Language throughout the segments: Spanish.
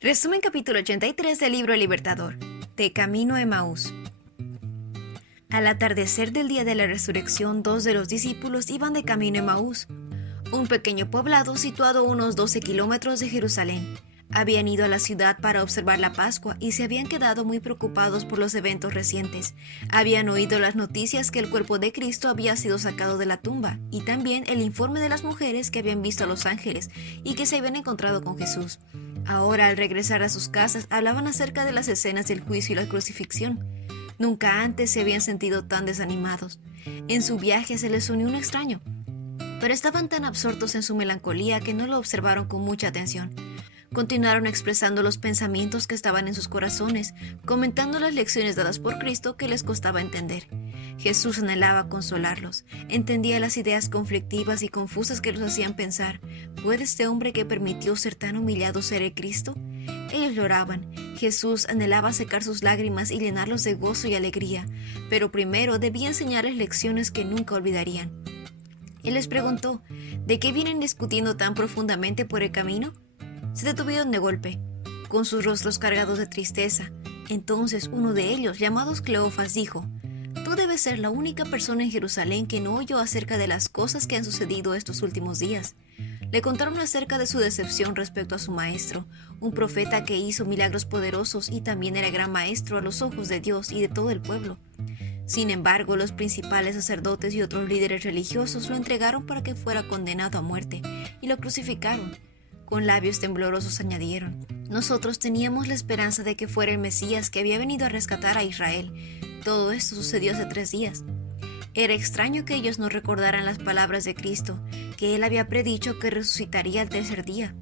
Resumen capítulo 83 del libro El Libertador, de Camino a Emaús. Al atardecer del día de la resurrección, 2 de los discípulos iban de camino a Emaús, un pequeño poblado situado a unos 12 kilómetros de Jerusalén. Habían ido a la ciudad para observar la Pascua y se habían quedado muy preocupados por los eventos recientes. Habían oído las noticias que el cuerpo de Cristo había sido sacado de la tumba y también el informe de las mujeres que habían visto a los ángeles y que se habían encontrado con Jesús. Ahora, al regresar a sus casas, hablaban acerca de las escenas del juicio y la crucifixión. Nunca antes se habían sentido tan desanimados. En su viaje se les unió un extraño, pero estaban tan absortos en su melancolía que no lo observaron con mucha atención. Continuaron expresando los pensamientos que estaban en sus corazones, comentando las lecciones dadas por Cristo que les costaba entender. Jesús anhelaba consolarlos, entendía las ideas conflictivas y confusas que los hacían pensar: ¿puede este hombre que permitió ser tan humillado ser el Cristo? Ellos lloraban. Jesús anhelaba secar sus lágrimas y llenarlos de gozo y alegría, pero primero debía enseñarles lecciones que nunca olvidarían. Él les preguntó: ¿de qué vienen discutiendo tan profundamente por el camino? Se detuvieron de golpe, con sus rostros cargados de tristeza. Entonces uno de ellos, llamado Cleofas, dijo: «Tú debes ser la única persona en Jerusalén que no oyó acerca de las cosas que han sucedido estos últimos días». Le contaron acerca de su decepción respecto a su maestro, un profeta que hizo milagros poderosos y también era gran maestro a los ojos de Dios y de todo el pueblo. Sin embargo, los principales sacerdotes y otros líderes religiosos lo entregaron para que fuera condenado a muerte y lo crucificaron. Con labios temblorosos añadieron: «Nosotros teníamos la esperanza de que fuera el Mesías que había venido a rescatar a Israel. Todo esto sucedió hace 3 días». Era extraño que ellos no recordaran las palabras de Cristo, que él había predicho que resucitaría al 3er día.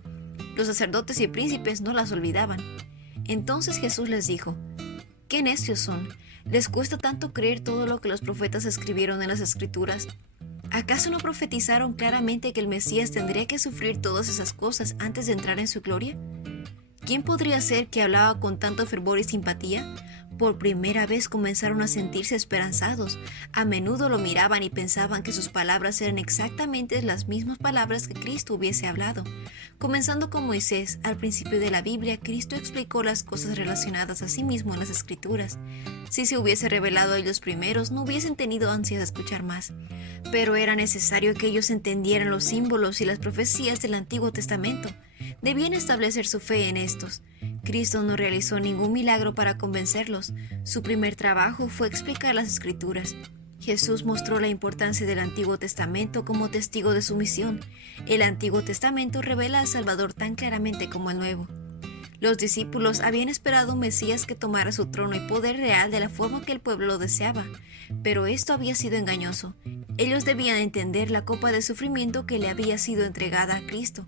Los sacerdotes y príncipes no las olvidaban. Entonces Jesús les dijo: «¿Qué necios son? ¿Les cuesta tanto creer todo lo que los profetas escribieron en las Escrituras? ¿Acaso no profetizaron claramente que el Mesías tendría que sufrir todas esas cosas antes de entrar en su gloria?» ¿Quién podría ser que hablaba con tanto fervor y simpatía? Por primera vez comenzaron a sentirse esperanzados. A menudo lo miraban y pensaban que sus palabras eran exactamente las mismas palabras que Cristo hubiese hablado. Comenzando con Moisés, al principio de la Biblia, Cristo explicó las cosas relacionadas a sí mismo en las Escrituras. Si se hubiese revelado a ellos primeros, no hubiesen tenido ansias de escuchar más. Pero era necesario que ellos entendieran los símbolos y las profecías del Antiguo Testamento. Debían establecer su fe en estos. Cristo no realizó ningún milagro para convencerlos. Su primer trabajo fue explicar las Escrituras. Jesús mostró la importancia del Antiguo Testamento como testigo de su misión. El Antiguo Testamento revela al Salvador tan claramente como el Nuevo. Los discípulos habían esperado un Mesías que tomara su trono y poder real de la forma que el pueblo lo deseaba, pero esto había sido engañoso. Ellos debían entender la copa de sufrimiento que le había sido entregada a Cristo.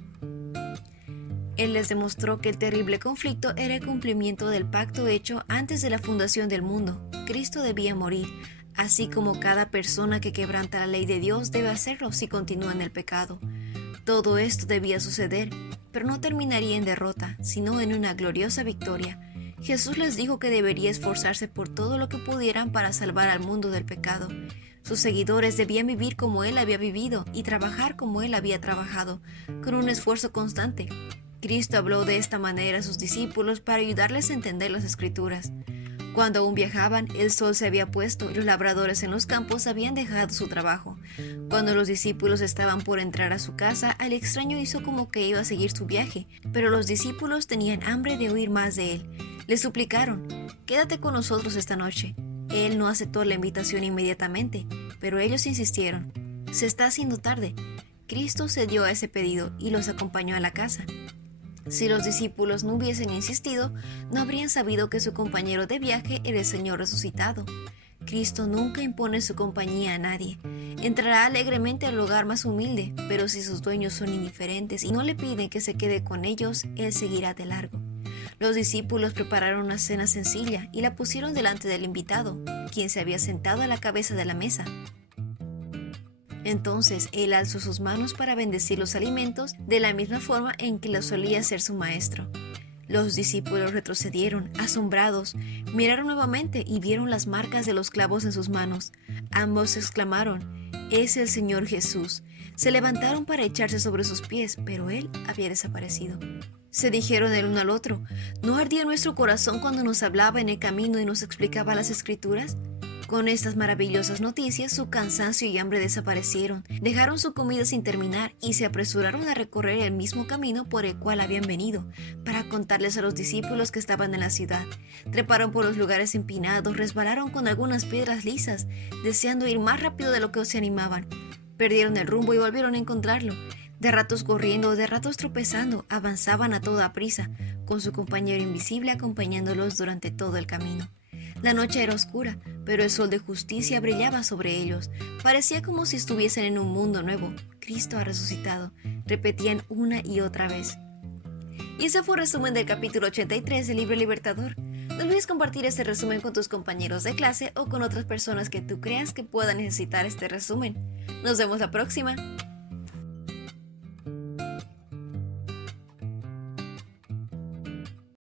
Él les demostró que el terrible conflicto era el cumplimiento del pacto hecho antes de la fundación del mundo. Cristo debía morir, así como cada persona que quebranta la ley de Dios debe hacerlo si continúa en el pecado. Todo esto debía suceder, pero no terminaría en derrota, sino en una gloriosa victoria. Jesús les dijo que debería esforzarse por todo lo que pudieran para salvar al mundo del pecado. Sus seguidores debían vivir como Él había vivido y trabajar como Él había trabajado, con un esfuerzo constante. Cristo habló de esta manera a sus discípulos para ayudarles a entender las Escrituras. Cuando aún viajaban, el sol se había puesto y los labradores en los campos habían dejado su trabajo. Cuando los discípulos estaban por entrar a su casa, el extraño hizo como que iba a seguir su viaje, pero los discípulos tenían hambre de oír más de él. Le suplicaron: «Quédate con nosotros esta noche». Él no aceptó la invitación inmediatamente, pero ellos insistieron: «Se está haciendo tarde». Cristo cedió a ese pedido y los acompañó a la casa. Si los discípulos no hubiesen insistido, no habrían sabido que su compañero de viaje era el Señor resucitado. Cristo nunca impone su compañía a nadie. Entrará alegremente al lugar más humilde, pero si sus dueños son indiferentes y no le piden que se quede con ellos, Él seguirá de largo. Los discípulos prepararon una cena sencilla y la pusieron delante del invitado, quien se había sentado a la cabeza de la mesa. Entonces él alzó sus manos para bendecir los alimentos de la misma forma en que lo solía hacer su maestro. Los discípulos retrocedieron, asombrados, miraron nuevamente y vieron las marcas de los clavos en sus manos. Ambos exclamaron: «Es el Señor Jesús». Se levantaron para echarse sobre sus pies, pero él había desaparecido. Se dijeron el uno al otro, ¿no ardía nuestro corazón cuando nos hablaba en el camino y nos explicaba las Escrituras? Con estas maravillosas noticias, su cansancio y hambre desaparecieron, dejaron su comida sin terminar y se apresuraron a recorrer el mismo camino por el cual habían venido, para contarles a los discípulos que estaban en la ciudad. Treparon por los lugares empinados, resbalaron con algunas piedras lisas, deseando ir más rápido de lo que se animaban. Perdieron el rumbo y volvieron a encontrarlo. De ratos corriendo, de ratos tropezando, avanzaban a toda prisa, con su compañero invisible acompañándolos durante todo el camino. La noche era oscura, pero el sol de justicia brillaba sobre ellos. Parecía como si estuviesen en un mundo nuevo. Cristo ha resucitado, repetían una y otra vez. Y ese fue el resumen del capítulo 83 del libro Libertador. No olvides compartir este resumen con tus compañeros de clase o con otras personas que tú creas que puedan necesitar este resumen. Nos vemos la próxima.